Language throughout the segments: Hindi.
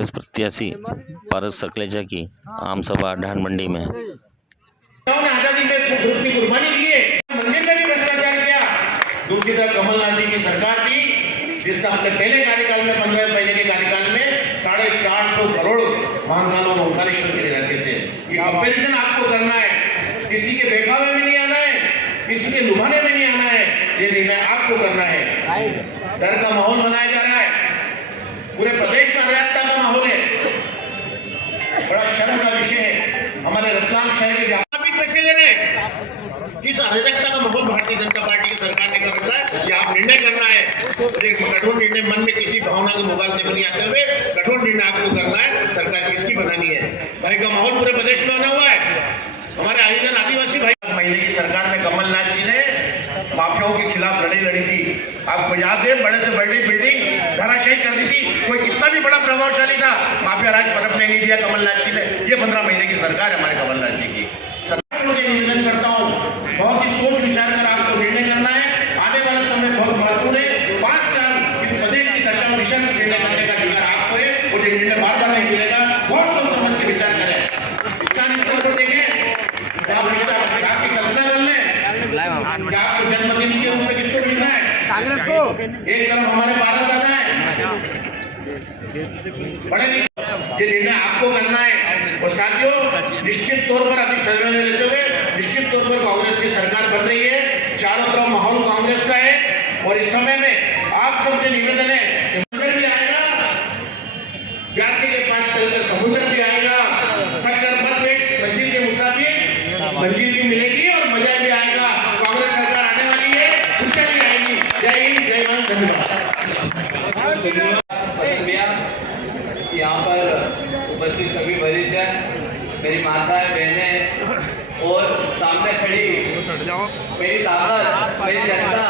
कांग्रेस प्रत्याशी पारस सकलेचा की आम सभा ढान मंडी में। आजादी में ग्रुप की कुर्बानी दी है, मंदिर में भी भ्रष्टाचार किया। दूसरी तरफ कमलनाथ जी की सरकार थी जिसने अपने पहले कार्यकाल में 15 महीने के कार्यकाल में 450 करोड़ महाकाल और ओंकारेश्वर के लिए रखे थे। ये कंपैरिजन आपको करना है, किसी के बहकावे में नहीं आना है, किसी के लुभाने में नहीं आना है, ये निर्णय आपको करना है। डर का माहौल बनाया जा रहा है, पूरे प्रदेश में अराजकता का माहौल है, बड़ा शर्म का विषय है। हमारे रतलाम शहर के व्यापारी पैसे ले रहे हैं, किस अराजकता का माहौल भारतीय जनता पार्टी की सरकार ने कर रखा है। ये आप निर्णय करना है, एक कठोर निर्णय, मन में किसी भावना के मुगालते में नहीं आते हुए कठोर निर्णय आपको करना है। सरकार किसकी बनानी है, भाई का माहौल पूरे प्रदेश में बना हुआ है। हमारे हरिजन आदिवासी भाई, महीने की सरकार में कमलनाथ जी ने माफियाओं के खिलाफ लड़ी थी। आपको याद है, बड़े से बड़ी बिल्डिंग धराशायी कर दी थी। कोई कितना भी बड़ा प्रभावशाली था, माफिया राज पनपने नहीं दिया कमलनाथ जी ने। ये 15 महीने की सरकार है हमारे कमलनाथ जी की। सरकार को निवेदन करता हूँ, बहुत ही सोच विचार कर आपको निर्णय करना है। आने वाला समय बहुत महत्वपूर्ण है। 5 साल इस प्रदेश की दशा दिशा निर्णय करने का अधिकार आपको है और ये निर्णय बार बार नहीं मिलेगा। बहुत सोच समझ के विचार करें। इसका देखें, आपकी कल्पना कर लें कि आपको जन्मदिन के रूप में किसको मिलना है, कांग्रेस को। एक तरफ हमारे भारत दादा है, बड़े ये निर्णय आपको करना है। और साथियों, निश्चित तौर पर अभी सर्वे लेते हुए निश्चित तौर पर कांग्रेस की सरकार बन रही है। चारों तरफ माहौल कांग्रेस का है और इस समय में आप सबसे निवेदन है, समुद्र भी आएगा, प्यासी के पास चलकर समुद्र भी आएगा। थककर मत बैठ, मंजिल के मुसाफिर, मंजिल भी मिलेगी और मजा भी आएगा। कांग्रेस सरकार आने वाली है, खुशियां भी आएगी। जय हिंद, जय भारत, धन्यवाद। यहाँ पर उपस्थित सभी वरिष्ठ, मेरी माताएं, बहनें और सामने खड़ी मेरी ताकत, मेरी जनता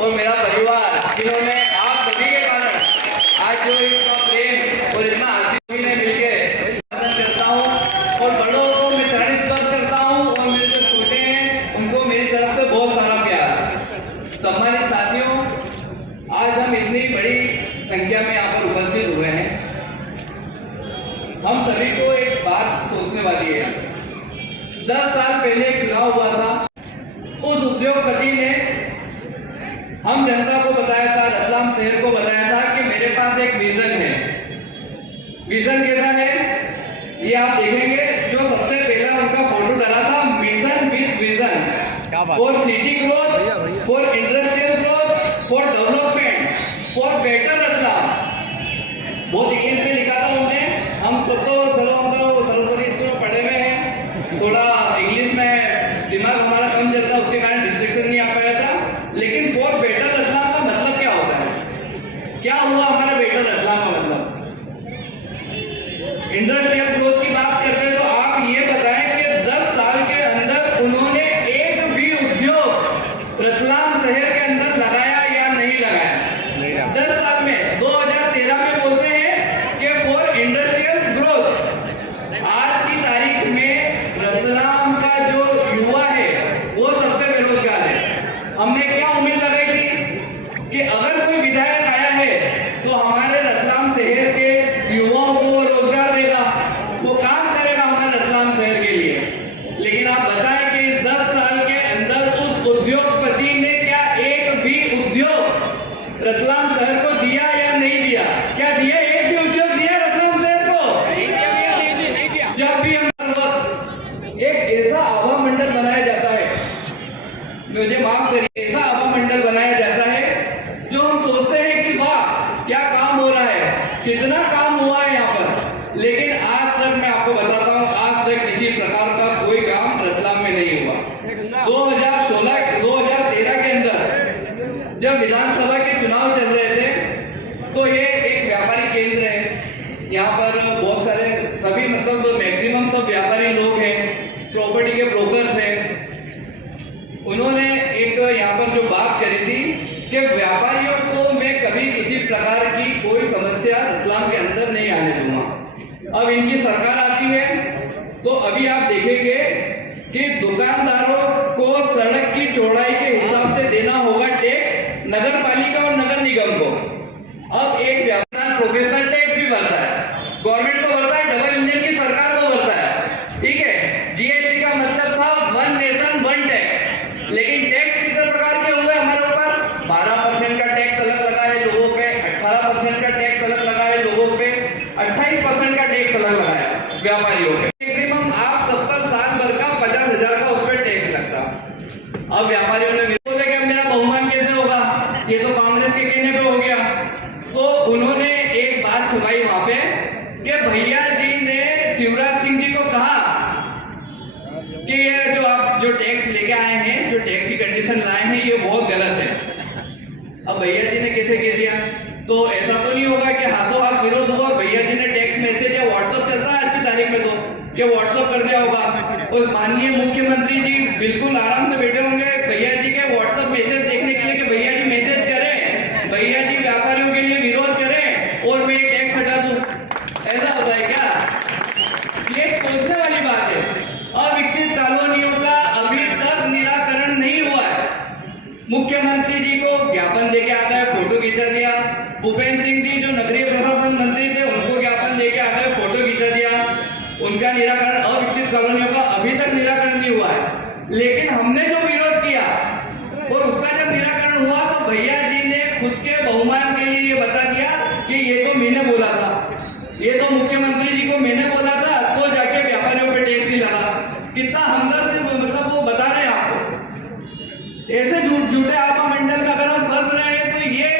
और मेरा परिवार, जिन्होंने आप सभी के कारण आज जो इनका प्रेम और इतना आशीष ने मिलकर करता हूँ और बड़ों को मैं चरण करता हूँ और मेरे जो छोटे हैं उनको मेरी तरफ से बहुत सारा प्यार। सम्मानित साथियों, आज हम इतनी बड़ी संख्या में यहाँ पर उपस्थित हुए हैं। हम सभी को एक बात सोचने वाली है। 10 साल पहले एक चुनाव हुआ था, उस उद्योगपति ने हम जनता को बताया था, रतलाम शहर को बताया था कि मेरे पास एक विजन है। विजन कैसा है ये आप देखेंगे। जो सबसे पहला उनका फोटो डाला था, mission with vision for city growth, for industrial growth, for development, for better Ratlam. बहुत इंग्लिश में लिखा था उन्होंने। हम सब तो सरस्वती स्कूल में पढ़े हुए हैं, थोड़ा इंग्लिश में दिमाग हमारा कम चलता है, उसके कारण डिस्ट्रिक्शन नहीं आ पाया था। लेकिन फॉर बेटर रतलाम का मतलब क्या होता है, क्या हुआ हमारा बेटर रतलाम का मतलब? इंडस्ट्रियल ग्रोथ की बात करते हैं तो आप ये बताएं कि 10 साल के अंदर उन्होंने एक भी उद्योग रतलाम शहर के अंदर लगाया या नहीं लगाया? 10 साल में 2013 में बोलते हैं कि फॉर इंडस्ट्रियल ग्रोथ। आज की तारीख में रतलाम का जो युवा है वो सबसे बेरोजगार है। हमने क्या उम्मीद लगाई थी कि अगर कोई विधायक आया है तो हमारे रतलाम शहर के युवाओं को रोजगार देगा, वो काम करेगा हमारे रतलाम शहर के लिए। लेकिन आप बताएं कि 10 साल के अंदर उस उद्योगपति ने क्या एक भी उद्योग रतलाम शहर को दिया या नहीं दिया? क्या दिया? एक भी उद्योग दिया रतलाम शहर को? नहीं दिया। जब भी हम एक ऐसा आभा मंडल बनाया जाता है, मुझे माफ करिए, ऐसा आभा मंडल बनाया जाता है जो हम सोचते हैं कि वाह क्या काम हो रहा है, कितना काम हुआ है यहाँ पर। लेकिन आज तक मैं आपको बताता हूँ, आज तक किसी प्रकार का कोई काम रतलाम में नहीं हुआ। 2013 के अंदर जब विधानसभा के चुनाव चल रहे थे तो ये एक व्यापारी केंद्र है। यहाँ पर बहुत सारे सभी मतलब मैक्सिमम सब व्यापारी लोग हैं, प्रॉपर्टी के ब्रोकर्स हैं। उन्होंने एक यहाँ पर जो बात करी थी कि व्यापारियों को मैं कभी किसी प्रकार की कोई समस्या रतलाम के अंदर नहीं आने दूंगा। अब इनकी सरकार आती है तो अभी आप देखेंगे कि दुकानदारों को सड़क की चौड़ाई के हिसाब से देना होगा टैक्स, नगर पालिका और नगर निगम को। अब एक व्यापारी प्रोफेशनल टैक्स भी भरता है। गवर्नमेंट को भरता है, डबल इंजन की सरकार को भरता है, ठीक है। जीएसटी का मतलब था वन नेशन वन टैक्स, लेकिन टैक्स कितने प्रकार के हुए हमारे ऊपर? 12% का टैक्स अलग लगा है लोगों पे, 18% का टैक्स अलग लगा है लोगों पे, 28% का टैक्स अलग लगा है व्यापारियों पे। मैक्सिमम आप 70 साल भर का 50,000 का उस पर टैक्स लगता। अब व्यापारियों ने बोले कि मेरा बहुमान कैसे होगा, ये तो कांग्रेस के कहने पे हो गया। तो उन्होंने एक बात छुपाई वहां पे कि भैया जी ने शिवराज सिंह जी को कहा कि ये जो आप जो टैक्स लेके आए हैं, जो टैक्स की कंडीशन लाए हैं, ये बहुत गलत है। अब भैया जी ने कैसे कह दिया? तो ऐसा तो नहीं होगा कि हाथों हाथ विरोध हुआ, भैया जी ने टेक्स्ट मैसेज या व्हाट्सएप चलता है आज की तारीख में, तो ये व्हाट्सएप कर दिया होगा। और माननीय मुख्यमंत्री जी बिल्कुल आराम से बैठे होंगे भैया जी के व्हाट्सएप मैसेज देखने के लिए कि भैया जी मैसेज करें, भैया जी व्यापारियों के लिए विरोध करें और मैं टैक्स हटा दूं। ऐसा होता है क्या? ये सोचने वाली बात है। अविकसित कॉलोनियों का अभी तक निराकरण नहीं हुआ है। मुख्यमंत्री जी को ज्ञापन देके आ गए, फोटो खींचा दिया। भूपेंद्र सिंह जी जो नगरीय प्रशासन मंत्री थे, उनको ज्ञापन देके आ गए, फोटो खींचा दिया। उनका निराकरण, अविकसित कॉलोनियों का अभी तक निराकरण नहीं हुआ है। लेकिन हमने जो विरोध किया और उसका जब निराकरण हुआ तो भैया जी ने खुद के बहुमान के लिए ये बता दिया कि ये तो मैंने बोला था, ये तो मुख्यमंत्री जी को मैंने बोला था, तो जाके व्यापारियों पे टैक्स नहीं लगा। कितना हमदर्द, मतलब वो बता रहे हैं आपको। ऐसे झूठे आपा मंडल में अगर हम फंस रहे हैं तो ये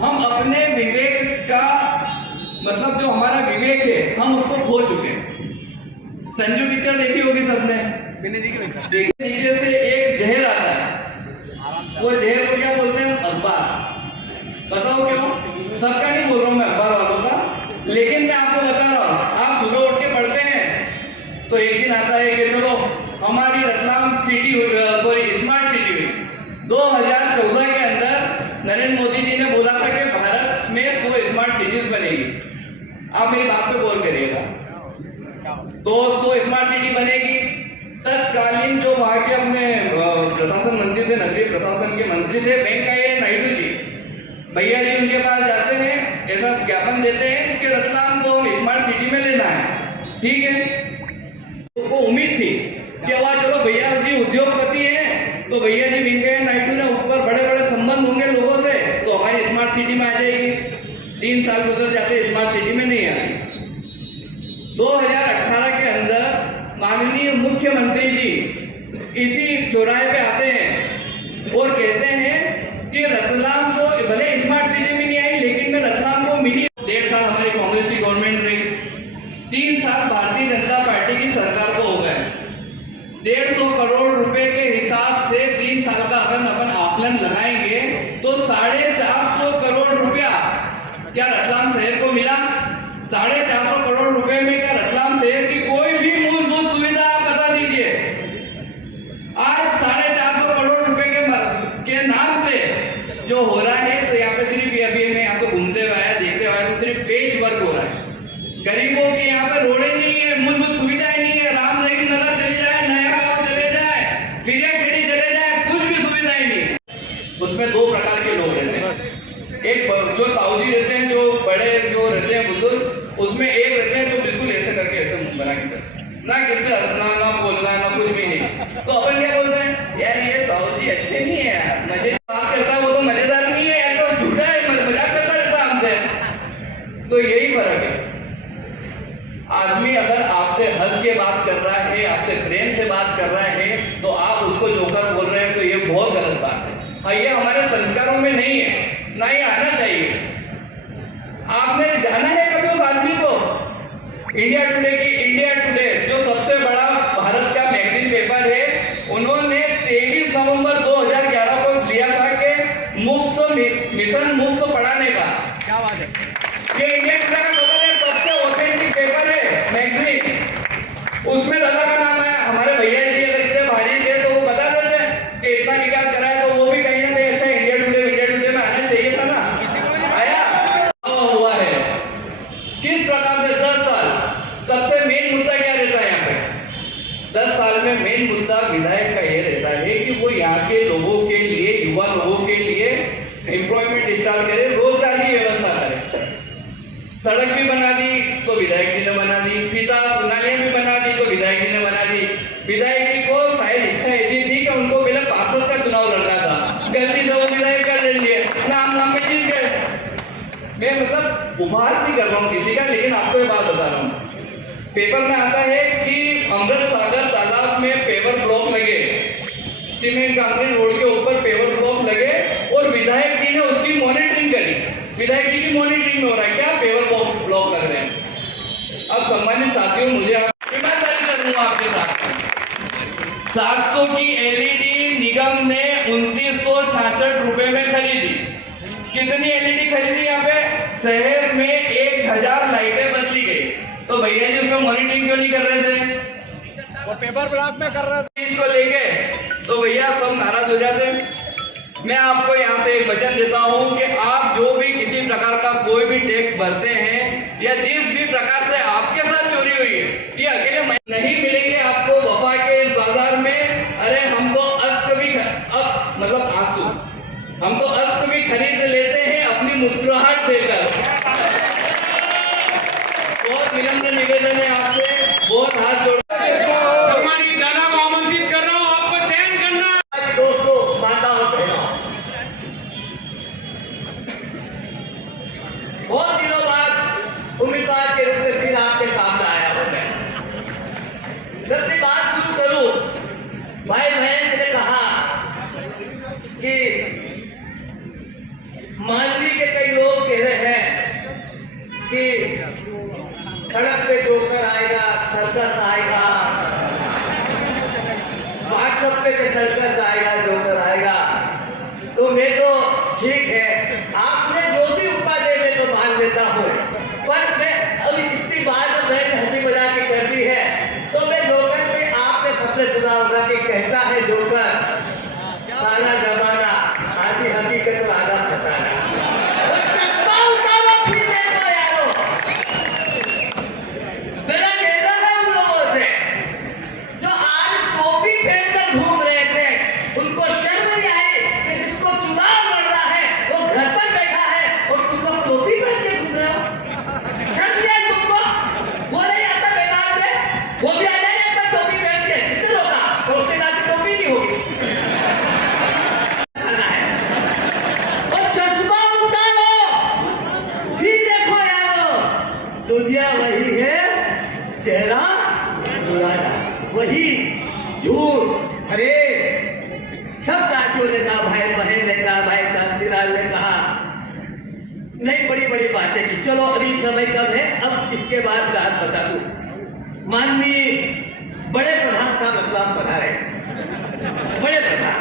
हम अपने विवेक का, मतलब जो हमारा विवेक है, हम उसको खो चुके हैं। संजू पिक्चर देखी होगी सबने, देखिए नीचे से एक जहर आता है, वो जहर को क्या बोलते हैं? अखबार। बताओ क्यों? सबका नहीं बोल रहा हूँ मैं, अखबार वालों का, लेकिन मैं आपको बता रहा हूँ। आप सुबह उठ के पढ़ते हैं तो एक दिन आता है कि चलो हमारी Ratlam city, sorry smart city हुई। 2014 के अंदर नरेंद्र मोदी जी ने बोला था कि भारत में 100 स्मार्ट सिटीज बनेगी। आप मेरी बात पे गौर करिएगा। तो 100 स्मार्ट सिटी बनेगी। तत्कालीन जो वहां के अपने प्रशासन मंत्री थे, नगरीय प्रशासन के मंत्री थे, वेंकैया नायडू जी, भैया जी उनके पास जाते हैं, ऐसा ज्ञापन देते हैं कि रतलाम को स्मार्ट सिटी में लेना है, ठीक है। उनको उम्मीद थी कि वह चलो भैया जी उद्योगपति हैं, तो भैया जी वेंकैया नायडू ने ऊपर बड़े बड़े संबंध होंगे लोगों से, तो हमारी स्मार्ट सिटी में आ जाएगी। 3 साल गुजर जाते, स्मार्ट सिटी में नहीं आती। 2018 के अंदर माननीय मुख्यमंत्री जी इसी चौराहे पे आते हैं और कहते हैं कि रतलाम को भले स्मार्ट सिटी में नहीं आई, लेकिन मैं रतलाम को मिनी। 1.5 साल हमारी कांग्रेस की गवर्नमेंट रही, 3 साल भारतीय जनता पार्टी की सरकार को हो गए। 150 करोड़ रुपए के हिसाब से 3 साल का अगर अपन आकलन लगाएंगे तो 450 करोड़ रुपया क्या रतलाम शहर को मिला? 450 करोड़ रुपए में क्या रतलाम शहर की कोई भी मूलभूत सुविधा आप बता दीजिए? आज 450 करोड़ रुपए के नाम से जो हो रहा है, तो यहाँ पे सिर्फ अभी मैं यहाँ तो घूमते हुए आया, देखते हुए आया, तो सिर्फ पेच वर्क हो रहा है। गरीबों के यहाँ पे रोडें नहीं है, मूलभूत सुविधाएं नहीं है। राम रहीम नगर चले जाए, नया गांव चले जाए, विजयखेड़ी चले जाए, कुछ भी सुविधाएं नहीं। उसमें 2 प्रकार के लोग रहते हैं। एक जो ताऊजी रहते हैं, जो बड़े जो रहते हैं बुजुर्ग, उसमें एक रहते हैं जो बिल्कुल ऐसे करके ऐसे मुंह बना के चलते हैं, ना किससे हंसना, ना बोलना, ना कुछ भी नहीं। तो अपन क्या बोलते हैं? यार ये ताऊजी अच्छे नहीं है यार, मजे बात करता है, वो तो मजेदार नहीं है यार, तो झूठा है, मजाक करता रहता है हमसे। तो यही फर्क है। आदमी अगर आपसे हंस के बात कर रहा है, आपसे प्रेम से बात कर रहा है, तो आप उसको जोकर बोल रहे हैं, तो ये बहुत गलत बात है। हाँ, ये हमारे संस्कारों में नहीं है, ना ही आना चाहिए। आपने जाना है कभी उस आदमी को? इंडिया टुडे जो सबसे बड़ा भारत का मैगजीन पेपर है, उन्होंने 23 नवंबर 2011 को दिया था कि मिशन मुफ्त पढ़ाने का। क्या बात है? ये इंडिया टुडे का सबसे ऑथेंटिक पेपर है, मैगजीन। उसमें दादा का नाम आया। हमारे भैया जी अगर इतने भारी थे तो वो बता देते कि इतना विकास करा है, तो वो भी कहीं ना कहीं अच्छा इंडिया टुडे में आना चाहिए था ना। आया हुआ है। किस प्रकार से 10 साल सबसे मेन मुद्दा क्या रहता है यहाँ पे? 10 साल में मेन मुद्दा विधायक का ये रहता है कि वो यहाँ के लोगों के लिए, युवा लोगों के लिए एम्प्लॉयमेंट स्टार्ट करे, रोजगार की व्यवस्था करे। सड़क भी बना दी तो विधायक जी को शायद इच्छा ऐसी थी कि उनको पहले पार्षद का चुनाव लड़ना था, गलती से वो विधायक का ले लिए, नाम पे जीत गए। मैं मतलब उपहास नहीं कर रहा हूँ किसी का, लेकिन आपको ये बात बता रहा हूँ। पेपर में आता है कि अमृत सागर तालाब में पेवर ब्लॉक लगे, सीमेंट कंक्रीट रोड के ऊपर पेवर ब्लॉक लगे और विधायक जी ने उसकी मॉनिटरिंग करी। विधायक जी की मॉनिटरिंग में हो रहा है क्या पेवर ब्लॉक लग रहे हैं। अब सम्मानित साथियों, मुझे ईमानदारी करूंगा आपके साथ, 700 की एलईडी निगम ने 2966 रुपए में खरीदी। कितनी एलईडी खरीदी यहाँ पे? शहर में 1000 लाइटें बदली गई। तो भैया जी उसमें मॉनिटरिंग क्यों नहीं कर रहे थे? वो पेपर ब्लॉक में कर रहे थे इसको लेके, तो भैया सब नाराज हो जाते। मैं आपको यहाँ से एक वचन देता हूँ कि आप जो भी किसी प्रकार का कोई भी टैक्स भरते हैं या जिस भी प्रकार से आपके साथ चोरी हुई है, ये अकेले नहीं मिलेंगे आपको वफा के इस बाजार में। अरे हम तो अश्क भी मतलब आंसू, हम तो अश्क भी खरीद लेते हैं अपनी मुस्कुराहट देकर। बहुत विनम्र निवेदन है आपसे, बहुत हाथ जोड़ सम्मानित दादा को आमंत्रित कर रहा हूँ, आपको चयन करना। दोस्तों, माता और बहनों, बहुत दिनों बाद उम्मीदवार के रूप में फिर आपके सामने आया हूं मैं। सबसे बात शुरू करूं, भाई बहन ने कहा कि मानवी के कई लोग कह रहे हैं कि सड़क पे जोकर आएगा, सर्कस आएगा, व्हाट्सएप पे सर्कस आएगा, जोकर आएगा। तो मैं तो ठीक है, आपने जो भी उपाय दे दे तो मान लेता हूँ, पर मैं अभी इतनी बात मैंने हंसी मजाक की कर दी है, तो मैं जोकर पे आपने सबसे सुना होगा कि कहता है जोकर सारा जमाना आधी हकीकत आधा फसाना। मेरा कहना है उन लोगों से जो आज टोपी पहनकर घूम रहे थे, उनको शर्म नहीं आई कि जिसको चुनाव लड़ रहा है वो घर पर बैठा है और तुम लोग टोपी पहन के घूम रहे हो। शर्म नहीं आई तुमको? वो नहीं आता मैदान में, वो भी आ जाएगा टोपी पहन के, कितने लोग तो उसके साथ टोपी नहीं होगी। और चश्मा उतारो, फिर देखो यारो, दुनिया वही है, चेहरा पुराना, वही झूठ। अरे सब साथियों ने कहा, भाई बहन ने कहा, भाई शांतिलाल ने कहा, नहीं बड़ी बड़ी बातें की। चलो अभी समय कम है, अब इसके बाद बात बता दूं। माननीय बड़े प्रधान साहब रतलाम पधारे, बड़े प्रधान,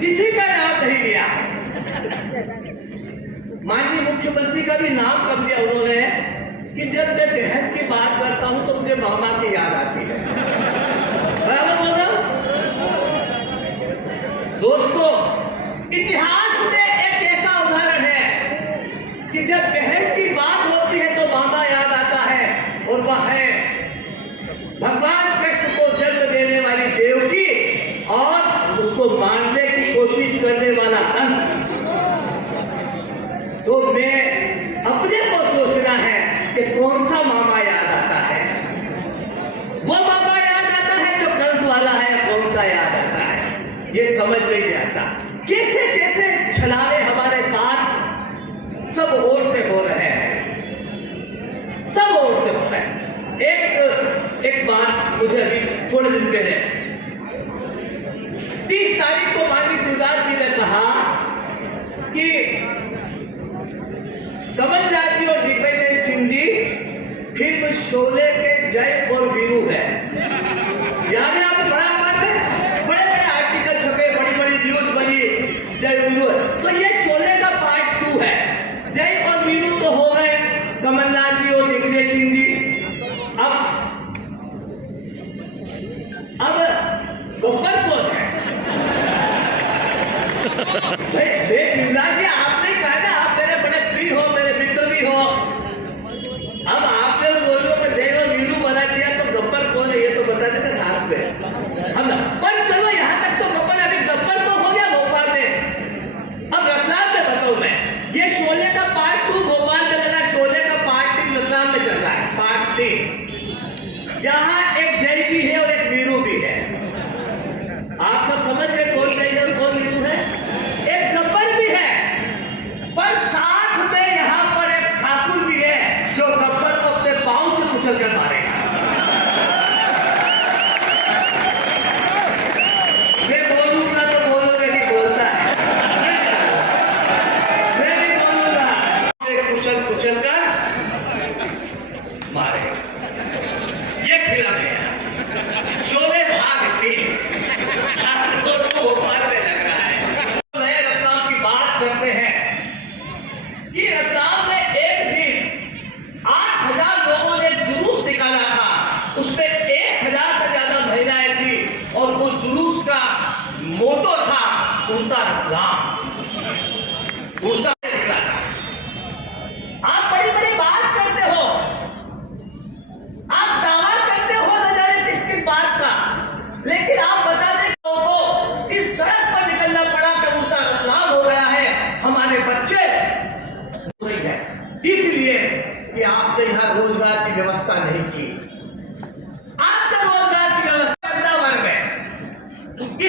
किसी का नाम नहीं लिया, माननीय मुख्यमंत्री का भी नाम कर दिया उन्होंने कि जब मैं बहन की बात करता हूं तो मुझे मामा की याद आती है। बराबर बोल रहा हूं दोस्तों, इतिहास में एक ऐसा उदाहरण है कि जब बहन की बात होती है तो मामा याद आता है, और वह है भगवान कृष्ण को जन्म देने वाली देवकी और उसको मारने की कोशिश करने वाला कंस। तो मैं अपने को सोचना है कि कौन सा मामा याद आता है। वो मामा याद आता है जो कंस वाला है, या कौन सा याद आता है, ये समझ नहीं आता। कैसे कैसे छलावे हमारे साथ सब ओर से हो रहे हैं, सब ओर से हो रहे हैं। एक बात मुझे अभी थोड़े दिन पहले 30 तारीख को माननीय शिवराज जी ने कहा कि कमलनाथ जी और दिग्विजय सिंह जी फिल्म शोले के जय और वीरू है। याद है आपको? बड़ा बात है, बड़े बड़े आर्टिकल छपे, बड़ी बड़ी न्यूज बनी, जय वीरू है। तो ये शोले का पार्ट 2 है। जय और वीरू तो हो गए कमलनाथ जी और दिग्विजय सिंह जी। अब गब्बर कौन है? शिवराज जी, आपने कहा ना आप मेरे बड़े प्रिय हो, मेरे मित्र भी हो। अब आपने दोनों को जय और वीरू बना दिया, तो गब्बर कौन है ये तो बता देते साथ में हम ना। पर चलो यहाँ तक तो गब्बर, अभी गब्बर तो हो गया भोपाल में, अब रतलाम में बताऊं मैं। ये शोले का पार्ट 2 भोपाल में लगा, शोले का पार्ट 3 रतलाम में चल रहा है। पार्ट 3 यहाँ एक कुचल कर मारेगा। मैं बोलूंगा तो बोलोगे कि बोलता है, मैं नहीं बोलूंगा, कुचल कुचल कर मारे। ये फिल्म है शोले भाग 3, तो भोपाल में लग रहा है। नए रतलाम की बात करते हैं कि रतलाम में एक दिन 8,000 लोगों ने जुलूस निकाला था, उसमें 1,000 से ज्यादा महिलाएं थी और वो जुलूस का मोटो था उनका रतलाम, उनका निकला था। आप बड़ी बड़ी बात करते हो, आप दावा करते हो न जाने किस किस बात का, लेकिन आप बता दें को इस सड़क पर निकलना पड़ा कि उनका रतलाम हो गया है, हमारे बच्चे नहीं है, इसलिए कि आपने यहाँ रोजगार की व्यवस्था नहीं की। आपने रोजगार की व्यवस्था वृंदावन में,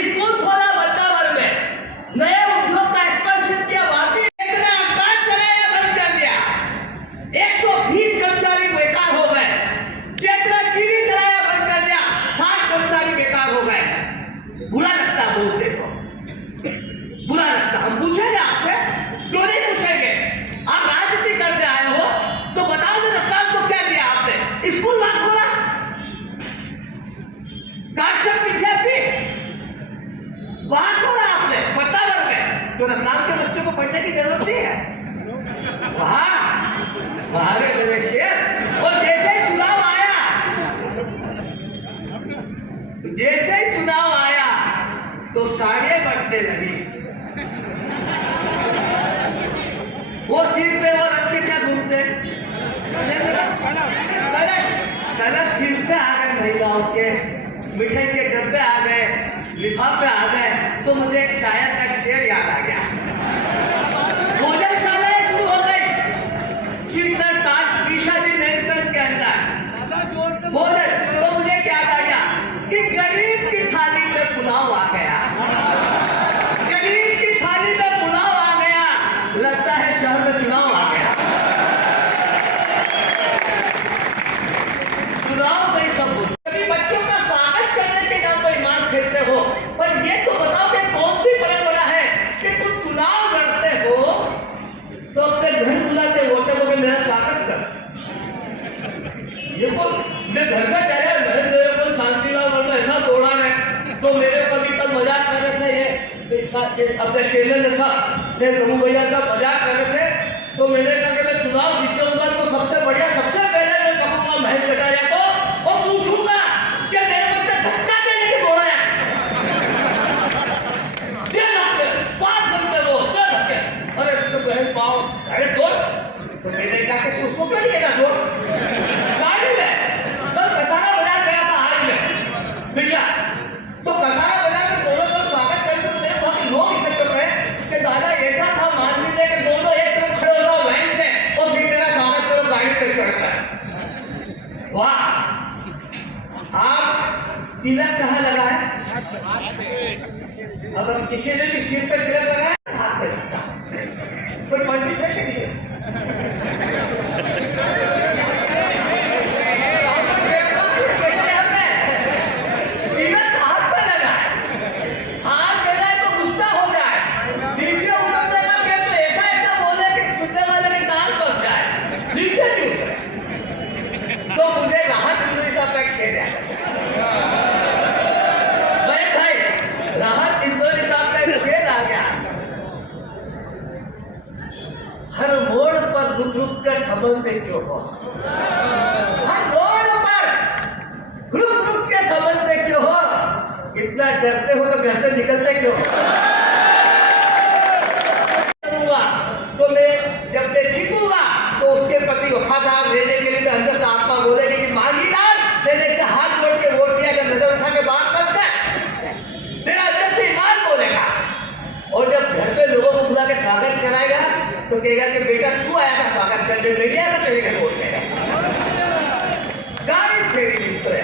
स्कूल खोला वृंदावन में, नए उद्योग का एक्सपेंशन किया, वापिस इतना अखबार चलाया बंद कर दिया, 120 कर्मचारी बेकार हो गए, जितना टीवी चलाया बंद कर दिया, 60 कर्मचारी बेकार हो गए। बुरा लगता बोलते तो, बुरा लगता। हम पूछेंगे आपसे, क्यों नहीं पूछेंगे? आप राजनीति करते आए हो तो बताओ तो रतलाम को क्या दिया आपने? स्कूल वहां खोला, काश्यप विद्यापीठ वहां खोला आपने वृंदावन में, तो रतलाम के बच्चों को पढ़ने की जरूरत नहीं है। वहां मेरे शेर, और जैसे ही चुनाव आया, जैसे ही चुनाव आया तो साड़ियां बंटने लगी, वो सिर पे और रख के क्या घूमते, कलश सिर पे आ गए महिलाओं के, मिठाई के डब्बे आ गए, लिफाफे आ गए, तो मुझे एक शायर का शेर याद आ गया। भोजनशालाएं शुरू हो गई चिंतन ताज पीशा जी मेंशन के अंदर भोजन, तो मुझे क्या याद आ गया कि गरीब की थाली में पुलाव आ गया, गरीब की थाली में पुलाव आ गया, लगता है शहर में चुनाव आ गया। चुनाव में सब कभी बच्चों का स्वागत करने के नाम पर ईमान खेलते हो, पर ये तो बताओ कि कौन सी परंपरा है कि तुम चुनाव लड़ते हो तो अपने घर बुलाते वोटर को मेरा स्वागत कर। ये बोल मैं घर का जाया, मैं मेरे को शांतिलाल वर्मा ऐसा तोड़ा है, तो मेरे कभी कल मजाक कर रहे थे, ये अपने शेलन ने साहब ने प्रभु भैया साहब मजाक कर रहे थे, तो मैंने कहा कि मैं चुनाव जीतूंगा तो सबसे बढ़िया, सबसे पहले मैं पकड़ूंगा महेश कटारिया को और पूछूंगा कि मेरे बच्चे धक्का देने की दौड़ा है, 5 घंटे दो धक्के, अरे बहन पाओ, अरे दो, तो मैंने कहा कि उसको क्यों नहीं कहना दो, गाड़ी में कल कसारा बाजार गया था हाल में मीडिया, तो कसारा बाजार में दोनों तरफ स्वागत करके तो मेरे बहुत लोग इकट्ठे हुए कि दादा ऐसा था, मान लीजिए कि दोनों एक तरफ खड़े हो जाओ लाइन से और फिर मेरा स्वागत करो गाड़ी पे चढ़कर। वाह, आप तिलक कहाँ लगा है? अगर किसी ने भी सिर पे तिलक लगाया हाथ पे लगता, कोई पंडित है कि नहीं? तो मुझे राहत इंदौरी साहब का एक शेर है, भाई राहत इंदौरी साहब का एक शेर आ गया, हर मोड़ पर रुक रुक कर समझते क्यों हो, हर मोड़ पर रुक रुक के समझते क्यों हो, इतना डरते हो तो घर से निकलते क्यों? तो मैं जब मैं जीतूंगा तो उसके प्रति वफादार रहने के लिए अंदर से आत्मा बोलेगी कि मांगीदार, मैंने इसे हाथ जोड़ के वोट दिया, जब नजर उठा के बात करता है मेरा अंदर से ईमान बोलेगा, और जब घर पे लोगों को बुला के स्वागत कराएगा तो कहेगा कि बेटा तू आया था स्वागत करने, नहीं आया था तेरे घर वोट देगा। गाड़ी से उतरे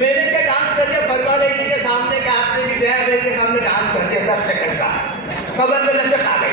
मेरे के डांस करके परिवार के सामने के आपने भी जया के सामने डांस कर दिया 10 सेकंड का, कमर में लचक आ गया।